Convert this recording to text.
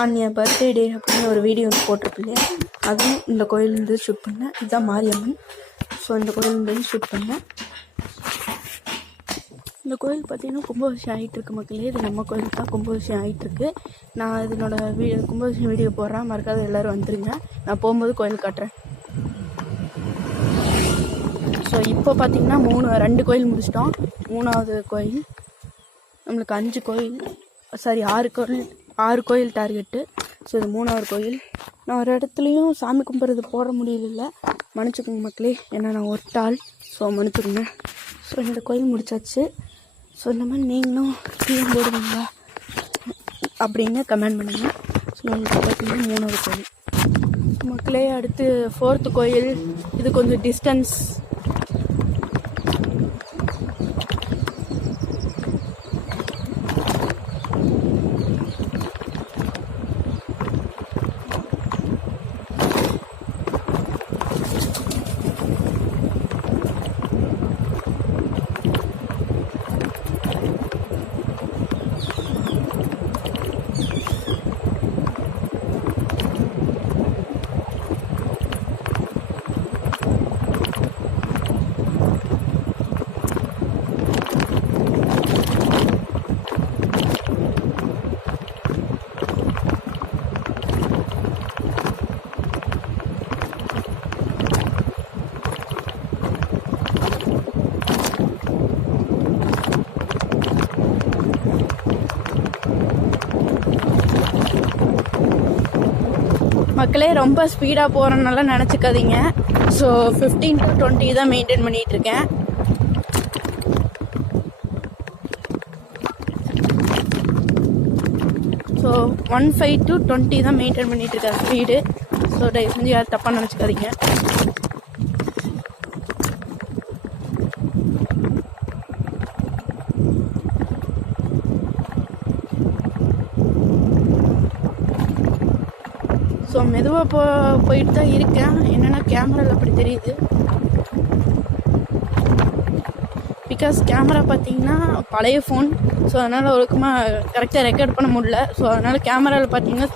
On N birthday அப்படின்னு ஒரு video வந்து போட்டிருப்பில்லையா, அதுவும் இந்த கோயிலேருந்து ஷூட் பண்ணேன். இதுதான் மாரியம்மன். ஸோ இந்த கோயிலேருந்து ஷூட் பண்ணேன். இந்த கோயில் பார்த்திங்கன்னா கும்பாபிஷேகம் ஆகிட்டுருக்கு மக்களே. இது நம்ம கோயில் தான், கும்பாபிஷேகம் ஆகிட்டுருக்கு. நான் இதனோட கும்பாபிஷேகம் வீடியோ போடுறேன், மறக்காத எல்லோரும் வந்துடுங்க. நான் போகும்போது கோயில் காட்டுறேன். ஸோ இப்போ பார்த்திங்கன்னா 2 கோயில் முடிச்சிட்டோம். 3வது கோயில் நம்மளுக்கு 6 கோயில் டார்கெட்டு. ஸோ இது 3வது கோயில். நான் ஒரு இடத்துலையும் சாமி கும்பிட்றது போட முடியல, மன்னிச்சுக்கோங்க மக்களே, ஏன்னா நான் ஒருத்தாள். ஸோ மன்னிச்சுக்கோங்க. ஸோ இந்த கோயில் முடிச்சாச்சு. ஸோ இந்த மாதிரி நீங்களும் டீம் போடுவீங்களா அப்படின்னு கமெண்ட் பண்ணுங்கள். ஸோ உங்களுக்கு பார்த்தீங்கன்னா 3வது கோயில் மக்களே. அடுத்து 4th கோயில். இது கொஞ்சம் டிஸ்டன்ஸ். மக்களே ரொம்ப ஸ்பீடாக போகிறனால நினச்சிக்காதீங்க. ஸோ 15 to 20 தான் மெயின்டைன் பண்ணிகிட்ருக்கேன். ஸோ 15 to 20 தான் மெயின்டைன் பண்ணிகிட்ருக்கேன் ஸ்பீடு. ஸோ தயவு செஞ்சு யாரும் தப்பாக நினச்சிக்காதீங்க. ஸோ மெதுவாக போயிட்டு தான் இருக்கேன். என்னென்னா கேமராவில் அப்படி தெரியுது. பிகாஸ் கேமரா பார்த்தீங்கன்னா பழைய ஃபோன். ஸோ அதனால் ஒழுக்கமாக கரெக்டாக ரெக்கார்ட் பண்ண முடியல. ஸோ அதனால் கேமராவில் பார்த்தீங்கன்னா